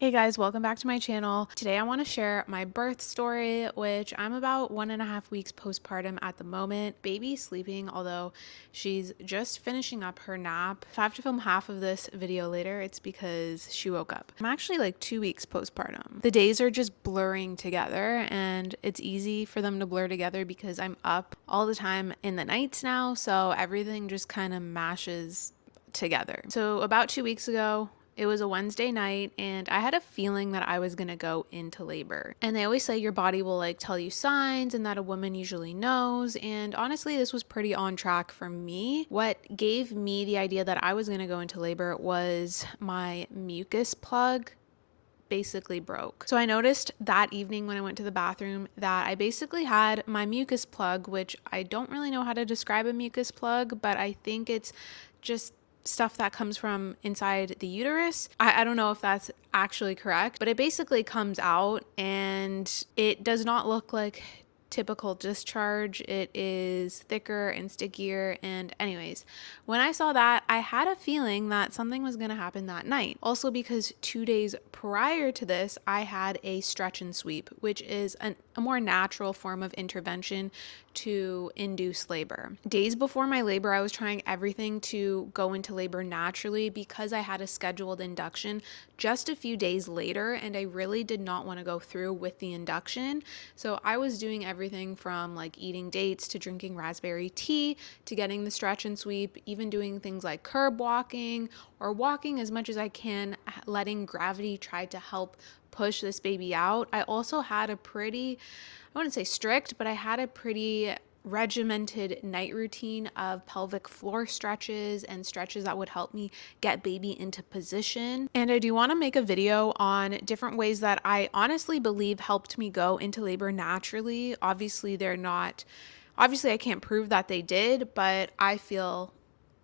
Hey guys, welcome back to my channel. Today I want to share my birth story, which I'm about 1.5 weeks postpartum at the moment. Baby's sleeping, although she's just finishing up her nap. If I have to film half of this video later, it's because she woke up. I'm actually like 2 weeks postpartum. The days are just blurring together and it's easy for them to blur together because I'm up all the time in the nights now, so everything just kind of mashes together. So about 2 weeks ago, it was a Wednesday night and I had a feeling that I was going to go into labor. And they always say your body will like tell you signs and that a woman usually knows. And honestly, this was pretty on track for me. What gave me the idea that I was going to go into labor was my mucus plug basically broke. So I noticed that evening when I went to the bathroom that I basically had my mucus plug, which I don't really know how to describe a mucus plug, but I think it's just stuff that comes from inside the uterus. I don't know if that's actually correct, but it basically comes out and it does not look like typical discharge. It is thicker and stickier. And anyways, when I saw that, I had a feeling that something was going to happen that night. Also because 2 days prior to this, I had a stretch and sweep, which is a more natural form of intervention to induce labor. Days before my labor, I was trying everything to go into labor naturally because I had a scheduled induction just a few days later and I really did not want to go through with the induction. So I was doing everything from like eating dates to drinking raspberry tea to getting the stretch and sweep, even doing things like curb walking or walking as much as I can, letting gravity try to help push this baby out. I also had a pretty, I wouldn't say strict, but I had a pretty regimented night routine of pelvic floor stretches and stretches that would help me get baby into position. And I do want to make a video on different ways that I honestly believe helped me go into labor naturally. Obviously, I can't prove that they did, but I feel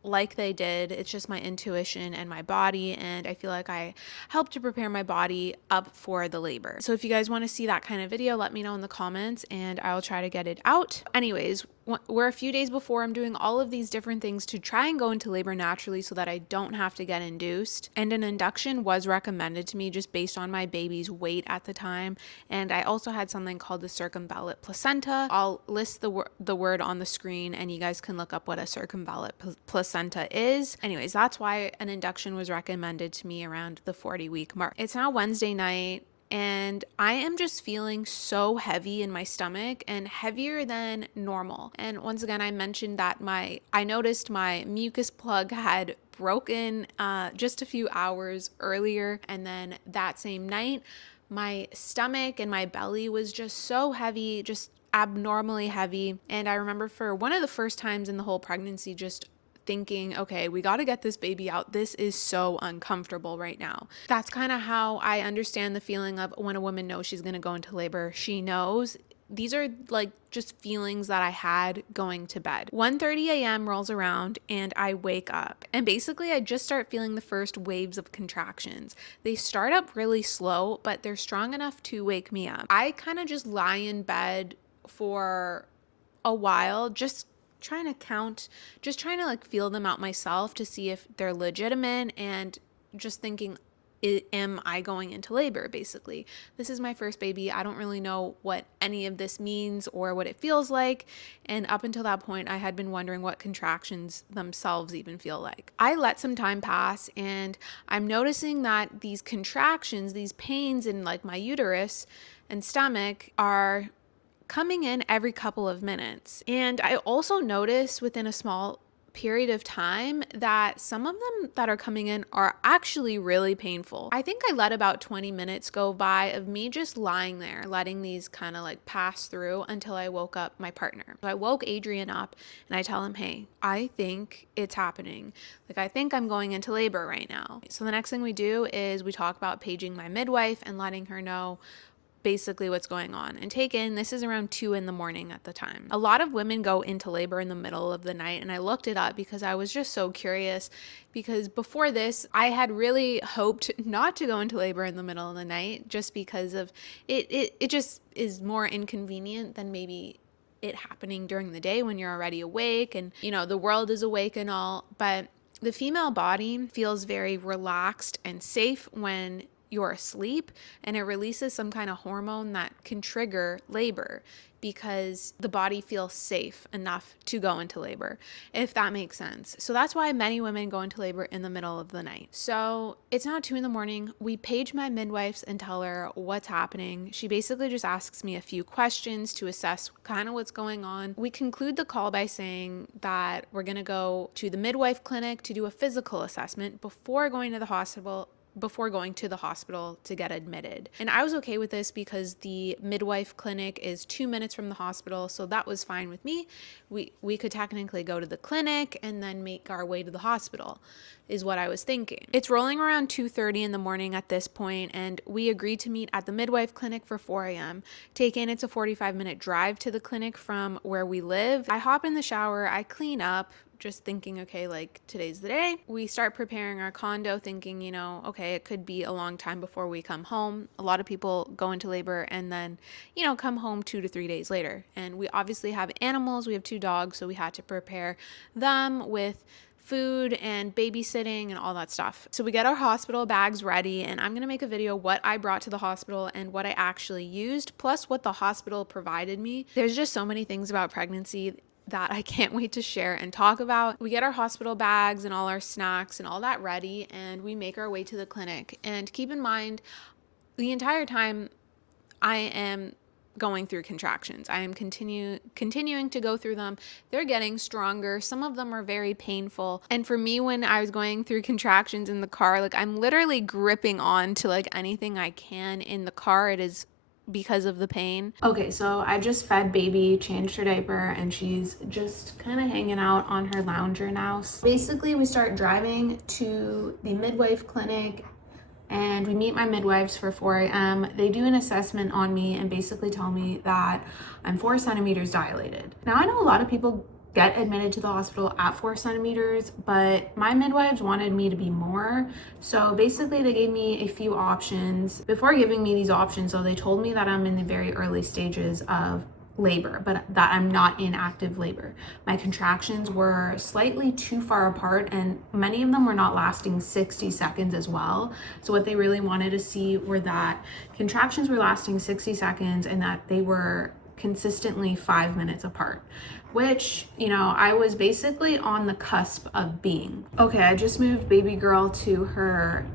like they did. It's just my intuition and my body, and I feel like I helped to prepare my body up for the labor. So if you guys want to see that kind of video, let me know in the comments and I'll try to get it out. Anyways, we're a few days before. I'm doing all of these different things to try and go into labor naturally so that I don't have to get induced. And an induction was recommended to me just based on my baby's weight at the time. And I also had something called the circumvallate placenta. I'll list the word on the screen and you guys can look up what a circumvallate placenta is. Anyways, that's why an induction was recommended to me around the 40-week mark. It's now Wednesday night and I am just feeling so heavy in my stomach and heavier than normal. And once again, I mentioned that I noticed my mucus plug had broken just a few hours earlier, and then that same night my stomach and my belly was just so heavy, just abnormally heavy. And I remember for one of the first times in the whole pregnancy just thinking, okay, we got to get this baby out. This is so uncomfortable right now. That's kind of how I understand the feeling of when a woman knows she's going to go into labor. She knows. These are like just feelings that I had going to bed. 1:30 a.m. rolls around and I wake up. And basically I just start feeling the first waves of contractions. They start up really slow, but they're strong enough to wake me up. I kind of just lie in bed for a while, just trying to count, just trying to like feel them out myself to see if they're legitimate and just thinking, am I going into labor? Basically, this is my first baby. I don't really know what any of this means or what it feels like. And up until that point, I had been wondering what contractions themselves even feel like. I let some time pass and I'm noticing that these contractions, these pains in like my uterus and stomach are coming in every couple of minutes. And I also notice within a small period of time that some of them that are coming in are actually really painful. I think I let about 20 minutes go by of me just lying there, letting these kind of like pass through until I woke up my partner. So I woke Adrian up and I tell him, hey, I think it's happening. Like, I think I'm going into labor right now. So the next thing we do is we talk about paging my midwife and letting her know basically what's going on. And this is around 2 a.m. at the time. A lot of women go into labor in the middle of the night, and I looked it up because I was just so curious, because before this I had really hoped not to go into labor in the middle of the night just because of it just is more inconvenient than maybe it happening during the day when you're already awake and the world is awake and all. But the female body feels very relaxed and safe when you're asleep, and it releases some kind of hormone that can trigger labor because the body feels safe enough to go into labor, if that makes sense. So that's why many women go into labor in the middle of the night. So it's now 2 a.m. We page my midwives and tell her what's happening. She basically just asks me a few questions to assess kind of what's going on. We conclude the call by saying that we're going to go to the midwife clinic to do a physical assessment before going to the hospital to get admitted. And I was okay with this because the midwife clinic is 2 minutes from the hospital, so that was fine with me. We could technically go to the clinic and then make our way to the hospital, is what I was thinking. It's rolling around 2:30 in the morning at this point, and we agreed to meet at the midwife clinic for 4 a.m. It's a 45-minute drive to the clinic from where we live. I hop in the shower, I clean up, just thinking, okay, like today's the day. We start preparing our condo thinking, okay, it could be a long time before we come home. A lot of people go into labor and then, come home 2 to 3 days later. And we obviously have animals. We have 2 dogs, so we had to prepare them with food and babysitting and all that stuff. So we get our hospital bags ready, and I'm gonna make a video what I brought to the hospital and what I actually used, plus what the hospital provided me. There's just so many things about pregnancy that I can't wait to share and talk about. We get our hospital bags and all our snacks and all that ready, and we make our way to the clinic. And keep in mind, the entire time I am going through contractions. I am continuing to go through them. They're getting stronger. Some of them are very painful. And for me, when I was going through contractions in the car, like I'm literally gripping on to like anything I can in the car. It is because of the pain. Okay, so I just fed baby, changed her diaper, and she's just kind of hanging out on her lounger now. So basically, we start driving to the midwife clinic, and we meet my midwives for 4 a.m. They do an assessment on me and basically tell me that I'm 4 centimeters dilated. Now, I know a lot of people get admitted to the hospital at 4 centimeters, but my midwives wanted me to be more. So basically they gave me a few options. Before giving me these options, though, they told me that I'm in the very early stages of labor, but that I'm not in active labor. My contractions were slightly too far apart, and many of them were not lasting 60 seconds as well. So what they really wanted to see were that contractions were lasting 60 seconds and that they were consistently 5 minutes apart, which, I was basically on the cusp of being. Okay, I just moved baby girl to her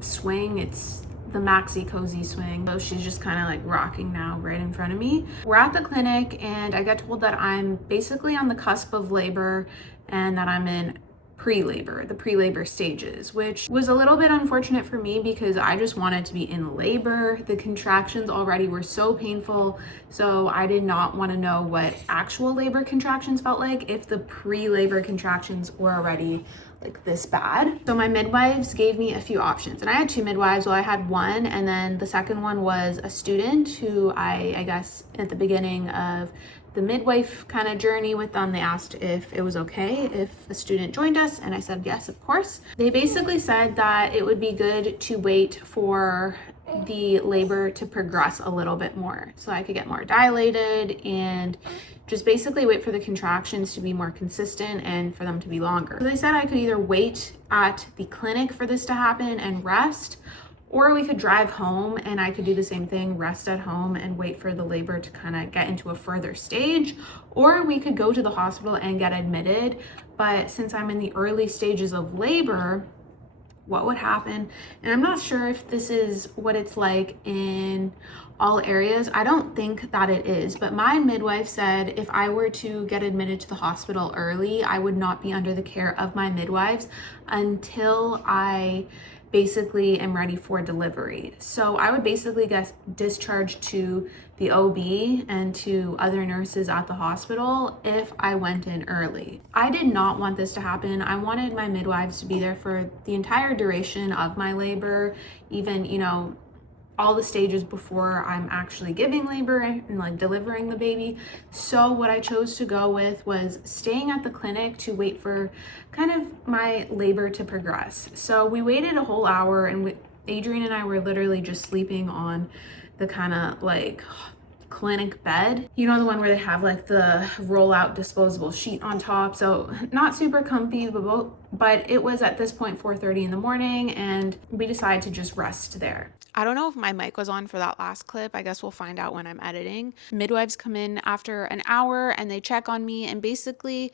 swing. It's the maxi cozy swing. So she's just kind of like rocking now right in front of me. We're at the clinic and I got told that I'm basically on the cusp of labor and that I'm in the pre-labor stages, which was a little bit unfortunate for me because I just wanted to be in labor. The contractions already were so painful, so I did not want to know what actual labor contractions felt like if the pre-labor contractions were already like this bad. So my midwives gave me a few options, and I had 2 midwives. Well, I had one, and then the second one was a student who I guess at the beginning of the midwife kind of journey with them, they asked if it was okay if a student joined us, and I said yes, of course. They basically said that it would be good to wait for the labor to progress a little bit more so I could get more dilated and just basically wait for the contractions to be more consistent and for them to be longer. So they said I could either wait at the clinic for this to happen and rest, or we could drive home and I could do the same thing, rest at home and wait for the labor to kind of get into a further stage, or we could go to the hospital and get admitted. But since I'm in the early stages of labor, what would happen? And I'm not sure if this is what it's like in all areas. I don't think that it is, but my midwife said if I were to get admitted to the hospital early, I would not be under the care of my midwives until I basically am ready for delivery. So I would basically get discharged to the OB and to other nurses at the hospital if I went in early. I did not want this to happen. I wanted my midwives to be there for the entire duration of my labor, even, all the stages before I'm actually giving labor and like delivering the baby. So what I chose to go with was staying at the clinic to wait for kind of my labor to progress. So we waited a whole hour, and Adrian and I were literally just sleeping on the kind of like clinic bed. You know, the one where they have like the roll out disposable sheet on top. So not super comfy, but it was at this point 4:30 in the morning, and we decided to just rest there. I don't know if my mic was on for that last clip. I guess we'll find out when I'm editing. Midwives come in after an hour and they check on me, and basically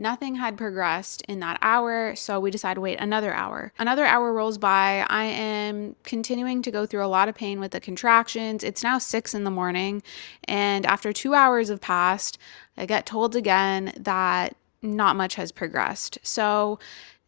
nothing had progressed in that hour, so we decided to wait another hour. Another hour rolls by. I am continuing to go through a lot of pain with the contractions. It's now 6 in the morning, and after 2 hours have passed, I get told again that not much has progressed. So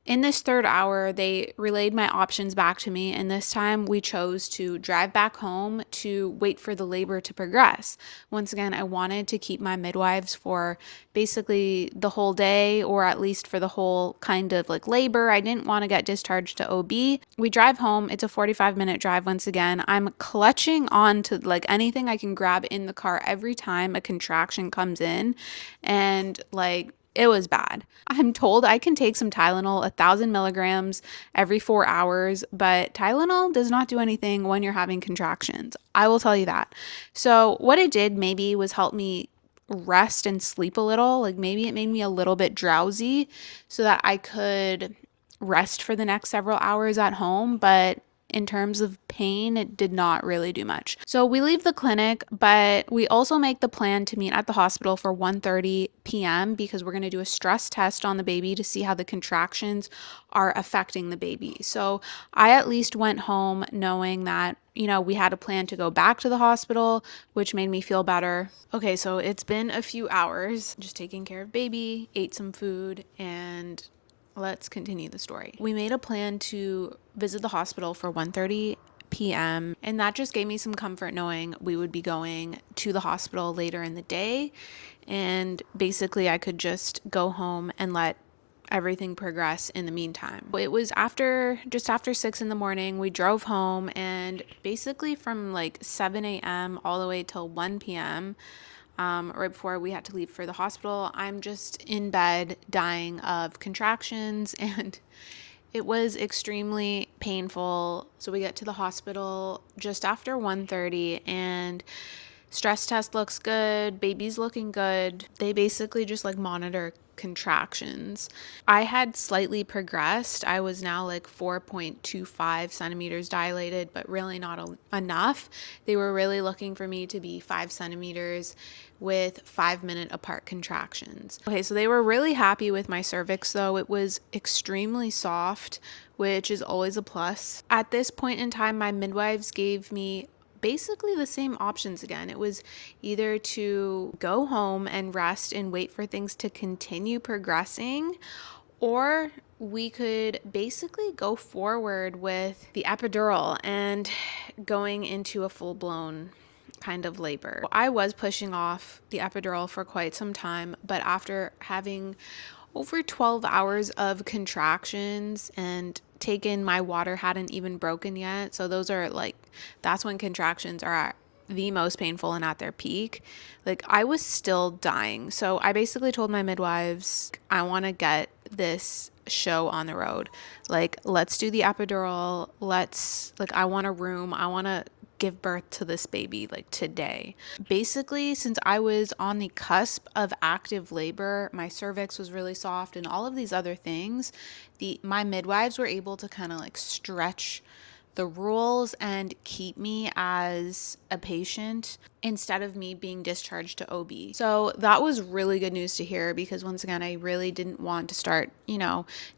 in this third hour, they relayed my options back to me, and this time we chose to drive back home to wait for the labor to progress. Once again, I wanted to keep my midwives for basically the whole day, or at least for the whole kind of like labor. I didn't want to get discharged to OB. We drive home. It's a 45-minute drive once again. I'm clutching on to like anything I can grab in the car every time a contraction comes in, and like it was bad. I'm told I can take some Tylenol, 1,000 milligrams every 4 hours, but Tylenol does not do anything when you're having contractions. I will tell you that. So what it did maybe was help me rest and sleep a little. Like maybe it made me a little bit drowsy so that I could rest for the next several hours at home, but in terms of pain, it did not really do much. So we leave the clinic, but we also make the plan to meet at the hospital for 1:30 p.m. because we're going to do a stress test on the baby to see how the contractions are affecting the baby. So I at least went home knowing that, you know, we had a plan to go back to the hospital, which made me feel better. Okay, so it's been a few hours just taking care of baby, ate some food, and let's continue the story. We made a plan to visit the hospital for 1:30 p.m. and that just gave me some comfort knowing we would be going to the hospital later in the day, and basically I could just go home and let everything progress in the meantime. It was just after 6 in the morning. We drove home, and basically from like 7 a.m. all the way till 1 p.m. Right before we had to leave for the hospital, I'm just in bed dying of contractions, and it was extremely painful. So we get to the hospital just after 1:30, and stress test looks good, baby's looking good. They basically just like monitor contractions. I had slightly progressed. I was now like 4.25 centimeters dilated, but really not enough. They were really looking for me to be 5 centimeters with 5-minute apart contractions. Okay, so they were really happy with my cervix though. It was extremely soft, which is always a plus. At this point in time, my midwives gave me basically the same options again. It was either to go home and rest and wait for things to continue progressing, or we could basically go forward with the epidural and going into a full-blown kind of labor. I was pushing off the epidural for quite some time, but after having over 12 hours of contractions and taken, my water hadn't even broken yet. So those are like, that's when contractions are at the most painful and at their peak. Like I was still dying. So I basically told my midwives, I want to get this show on the road. Like, let's do the epidural. I want a room. I want to give birth to this baby like today. Basically, since I was on the cusp of active labor, my cervix was really soft and all of these other things, my midwives were able to kind of like stretch the rules and keep me as a patient instead of me being discharged to OB. So that was really good news to hear, because once again, I really didn't want to start,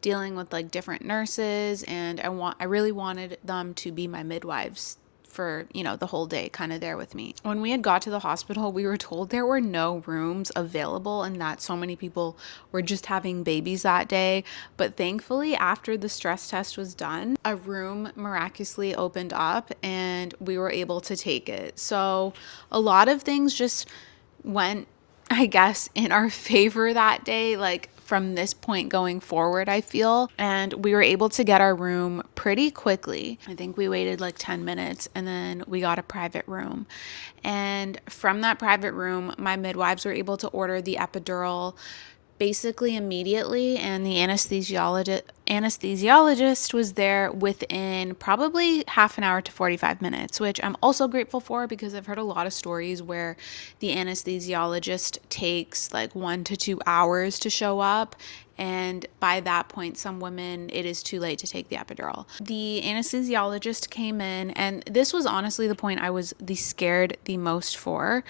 dealing with like different nurses, and I really wanted them to be my midwives for, the whole day, kind of there with me. When we had got to the hospital, we were told there were no rooms available and that so many people were just having babies that day. But thankfully, after the stress test was done, a room miraculously opened up and we were able to take it. So a lot of things just went, I guess, in our favor that day, like from this point going forward, I feel. And we were able to get our room pretty quickly. I think we waited like 10 minutes and then we got a private room. And from that private room, my midwives were able to order the epidural basically immediately, and the anesthesiologist was there within probably half an hour to 45 minutes, which I'm also grateful for because I've heard a lot of stories where the anesthesiologist takes like 1 to 2 hours to show up. And by that point, some women, it is too late to take the epidural. The anesthesiologist came in, and this was honestly the point I was scared the most for,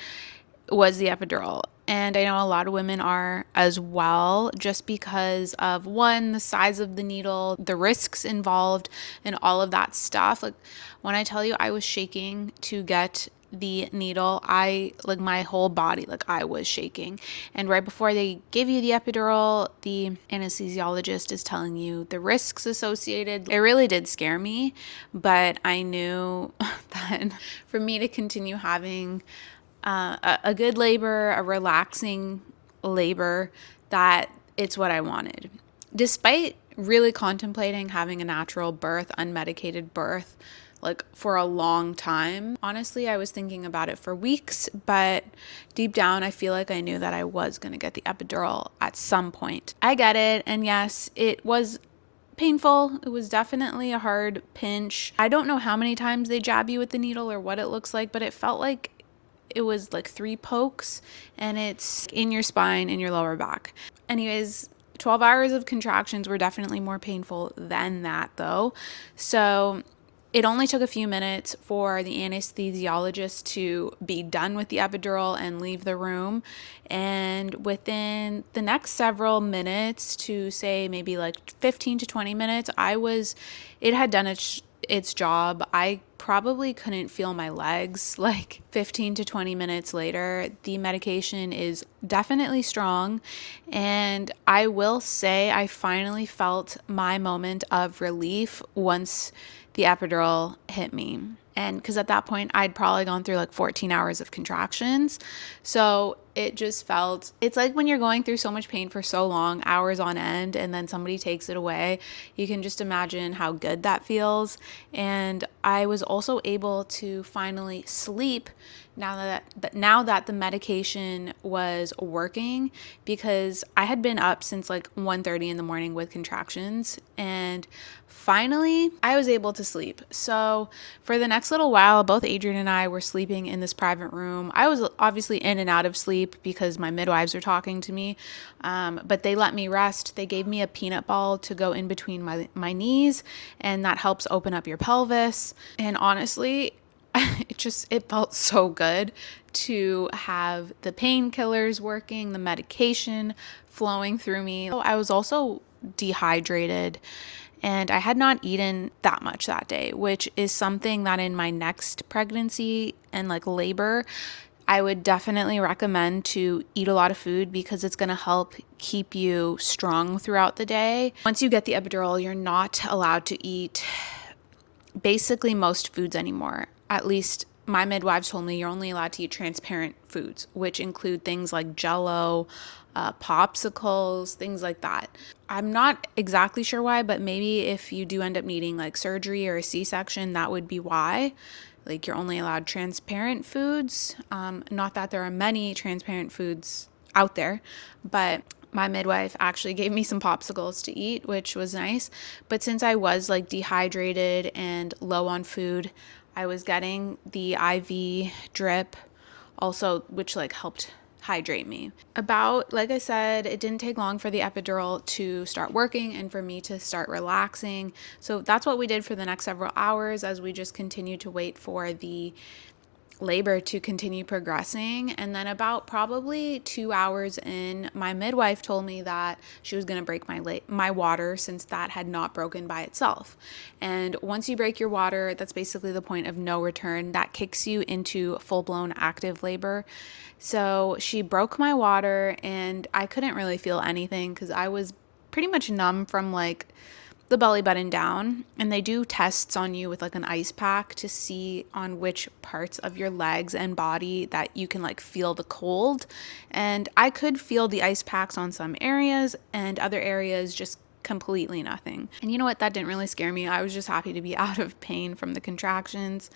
was the epidural. And I know a lot of women are as well, just because of, one, the size of the needle, the risks involved, and all of that stuff. Like, when I tell you I was shaking to get the needle, my whole body, I was shaking. And right before they give you the epidural, the anesthesiologist is telling you the risks associated. It really did scare me, but I knew that for me to continue having a good labor, a relaxing labor, that it's what I wanted. Despite really contemplating having a natural birth, unmedicated birth, for a long time. Honestly, I was thinking about it for weeks, but deep down, I feel like I knew that I was going to get the epidural at some point. I get it, and yes, it was painful. It was definitely a hard pinch. I don't know how many times they jab you with the needle or what it looks like, but it felt like it was 3 pokes, and it's in your spine, in your lower back. Anyways, 12 hours of contractions were definitely more painful than that, though. So it only took a few minutes for the anesthesiologist to be done with the epidural and leave the room. And within the next several minutes, to say maybe 15 to 20 minutes, it had done its job. I probably couldn't feel my legs. 15 to 20 minutes later, the medication is definitely strong. And I will say I finally felt my moment of relief once the epidural hit me. And because at that point, I'd probably gone through 14 hours of contractions. So it just felt, it's like when you're going through so much pain for so long, hours on end, and then somebody takes it away. You can just imagine how good that feels. And I was also able to finally sleep now that the medication was working, because I had been up since 1:30 in the morning with contractions, and finally I was able to sleep. So for the next little while, both Adrian and I were sleeping in this private room. I was obviously in and out of sleep because my midwives were talking to me, but they let me rest. They gave me a peanut ball to go in between my knees, and that helps open up your pelvis. And honestly, it felt so good to have the painkillers working, the medication flowing through me. I was also dehydrated, and I had not eaten that much that day, which is something that in my next pregnancy and labor, I would definitely recommend to eat a lot of food, because it's going to help keep you strong throughout the day. Once you get the epidural, you're not allowed to eat basically most foods anymore. At least my midwives told me you're only allowed to eat transparent foods, which include things like Jell-O, popsicles, things like that. I'm not exactly sure why, but maybe if you do end up needing surgery or a C-section, that would be why. You're only allowed transparent foods. Not that there are many transparent foods out there, but my midwife actually gave me some popsicles to eat, which was nice. But since I was dehydrated and low on food, I was getting the IV drip also, which helped hydrate me. Like I said, it didn't take long for the epidural to start working and for me to start relaxing. So that's what we did for the next several hours, as we just continued to wait for the labor to continue progressing. And then about probably 2 hours in, my midwife told me that she was going to break my water, since that had not broken by itself. And once you break your water, that's basically the point of no return. That kicks you into full-blown active labor. So she broke my water, and I couldn't really feel anything because I was pretty much numb from the belly button down. And they do tests on you with an ice pack to see on which parts of your legs and body that you can feel the cold. And I could feel the ice packs on some areas, and other areas just completely nothing. And you know what? That didn't really scare me. I was just happy to be out of pain from the contractions.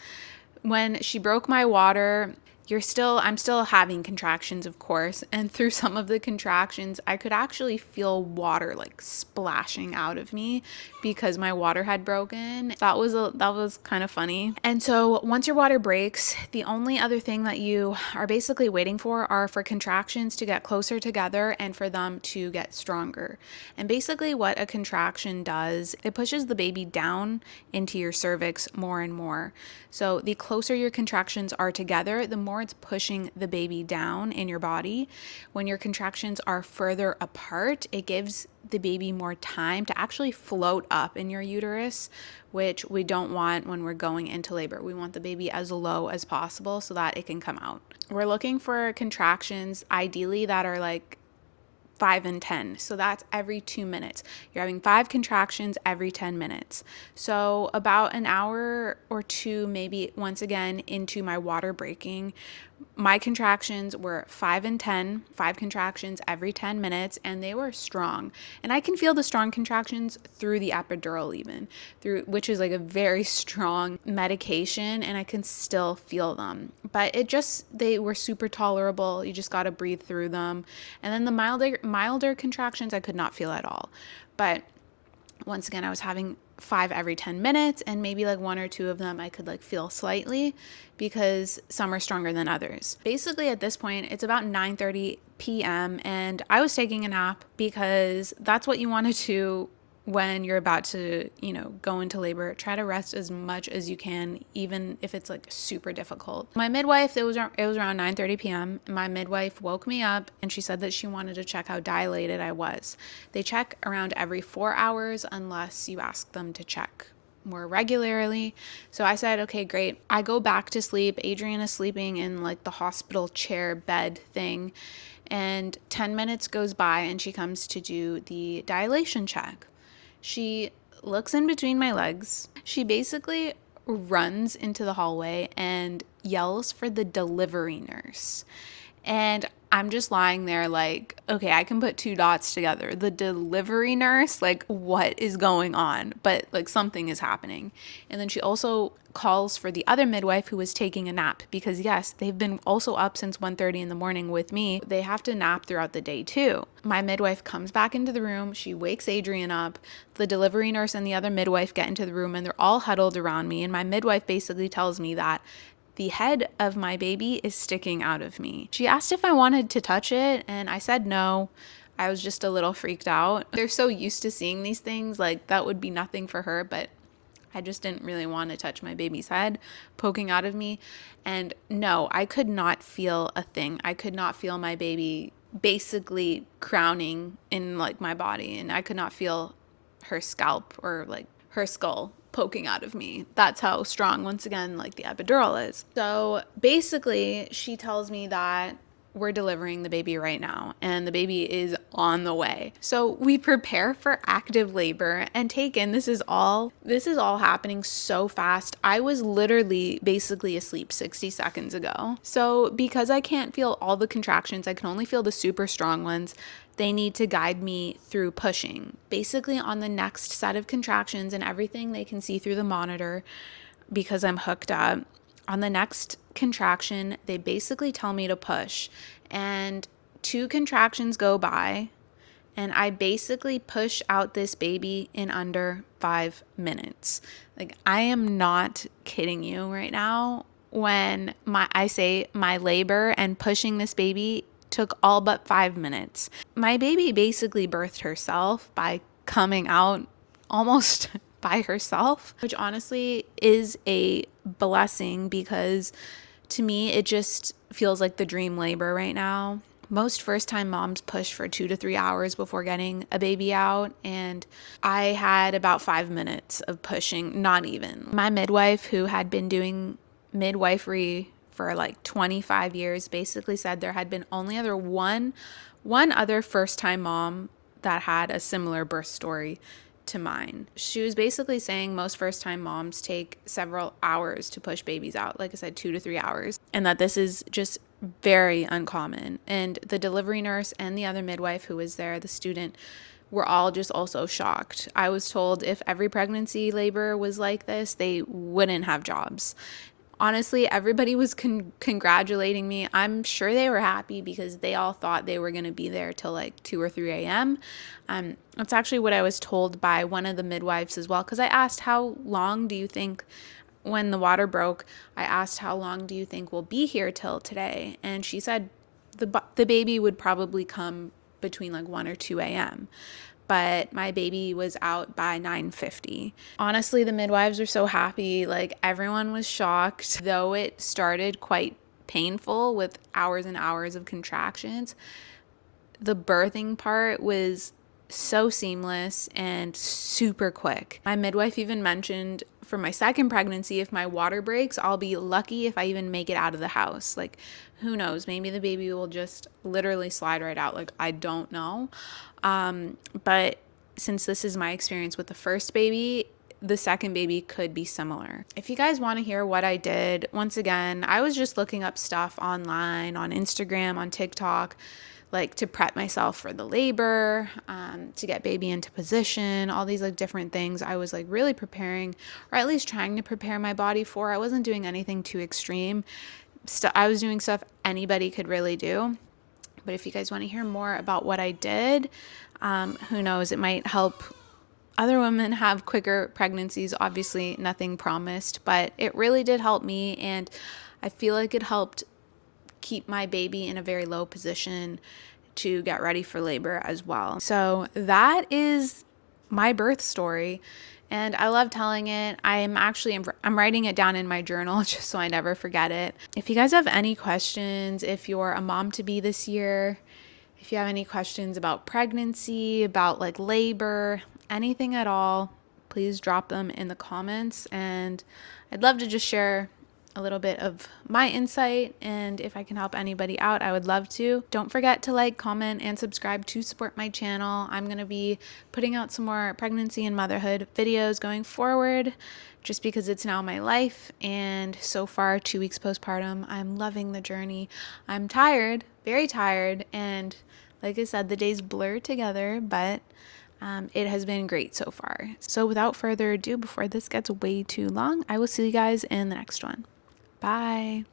When she broke my water, I'm still having contractions, of course. And through some of the contractions, I could actually feel water like splashing out of me because my water had broken. That was kind of funny. And so once your water breaks, the only other thing that you are basically waiting for are for contractions to get closer together and for them to get stronger. And basically what a contraction does, it pushes the baby down into your cervix more and more. So the closer your contractions are together, the more it's pushing the baby down in your body. When your contractions are further apart, it gives the baby more time to actually float up in your uterus, which we don't want when we're going into labor. We want the baby as low as possible so that it can come out. We're looking for contractions ideally that are like 5 and 10. So that's every 2 minutes. You're having 5 contractions every 10 minutes. So about an hour or two, maybe once again into my water breaking, my contractions were 5 and 10, 5 contractions every 10 minutes, and they were strong. And I can feel the strong contractions through the epidural even, which is like a very strong medication, and I can still feel them. But they were super tolerable. You just got to breathe through them. And then the milder contractions I could not feel at all. But once again, I was having 5 every 10 minutes, and maybe like 1 or 2 of them I could like feel slightly because some are stronger than others. Basically at this point, it's about 9:30 p.m. and I was taking a nap because that's what you want to do when you're about to, go into labor. Try to rest as much as you can, even if it's like super difficult. My midwife, it was around 9:30 p.m. My midwife woke me up and she said that she wanted to check how dilated I was. They check around every 4 hours unless you ask them to check more regularly. So I said, okay, great. I go back to sleep. Adrian is sleeping in like the hospital chair bed thing. And 10 minutes goes by and she comes to do the dilation check. She looks in between my legs. She basically runs into the hallway and yells for the delivery nurse. And I'm just lying there like, okay, I can put 2 dots together. The delivery nurse, like, what is going on? But like something is happening. And then she also calls for the other midwife who was taking a nap because yes, they've been also up since 1:30 in the morning with me. They have to nap throughout the day too. My midwife comes back into the room. She wakes Adrian up. The delivery nurse and the other midwife get into the room and they're all huddled around me. And my midwife basically tells me that the head of my baby is sticking out of me. She asked if I wanted to touch it, and I said no. I was just a little freaked out. They're so used to seeing these things, like that would be nothing for her, but I just didn't really want to touch my baby's head poking out of me. And no, I could not feel a thing. I could not feel my baby basically crowning in like my body, and I could not feel her scalp or like her skull poking out of me. That's how strong, once again, like the epidural is. So basically, she tells me that we're delivering the baby right now and the baby is on the way. So we prepare for active labor and this is all happening so fast. I was literally basically asleep 60 seconds ago. So because I can't feel all the contractions, I can only feel the super strong ones. They need to guide me through pushing. Basically on the next set of contractions and everything they can see through the monitor because I'm hooked up. On the next contraction, they basically tell me to push. And 2 contractions go by and I basically push out this baby in under 5 minutes. Like, I am not kidding you right now when I say my labor and pushing this baby took all but 5 minutes. My baby basically birthed herself by coming out almost by herself, which honestly is a blessing because to me, it just feels like the dream labor right now. Most first-time moms push for 2 to 3 hours before getting a baby out, and I had about 5 minutes of pushing, not even. My midwife, who had been doing midwifery for like 25 years, basically said there had been only one other first-time mom that had a similar birth story to mine. She was basically saying most first-time moms take several hours to push babies out, like I said, 2 to 3 hours, and that this is just very uncommon. And the delivery nurse and the other midwife who was there, the student, were all just also shocked. I was told if every pregnancy labor was like this, they wouldn't have jobs. Honestly, everybody was congratulating me. I'm sure they were happy because they all thought they were going to be there till like 2 or 3 a.m. That's actually what I was told by one of the midwives as well, because I asked, how long do you think, when the water broke, I asked, how long do you think we'll be here till today? And she said the baby would probably come between like 1 or 2 a.m. But my baby was out by 9:50. Honestly, the midwives were so happy. Like, everyone was shocked. Though it started quite painful with hours and hours of contractions, the birthing part was so seamless and super quick. My midwife even mentioned for my second pregnancy, if my water breaks, I'll be lucky if I even make it out of the house. Like, who knows? Maybe the baby will just literally slide right out. Like, I don't know. But since this is my experience with the first baby, the second baby could be similar. If you guys want to hear what I did, once again, I was just looking up stuff online, on Instagram, on TikTok, like to prep myself for the labor, to get baby into position, all these like different things I was like really preparing, or at least trying to prepare my body for. I wasn't doing anything too extreme. I was doing stuff anybody could really do. But if you guys want to hear more about what I did, who knows, it might help other women have quicker pregnancies. Obviously, nothing promised, but it really did help me. And I feel like it helped keep my baby in a very low position to get ready for labor as well. So that is my birth story. And I love telling it. I'm writing it down in my journal just so I never forget it. If you guys have any questions, if you're a mom to be this year, if you have any questions about pregnancy, about like labor, anything at all, please drop them in the comments. And I'd love to just share a little bit of my insight, and if I can help anybody out, I would love to. Don't forget to like, comment, and subscribe to support my channel. I'm going to be putting out some more pregnancy and motherhood videos going forward, just because it's now my life. And so far, 2 weeks postpartum, I'm loving the journey. I'm tired, very tired, and like I said, the days blur together, but it has been great so far. So without further ado, before this gets way too long, I will see you guys in the next one. Bye.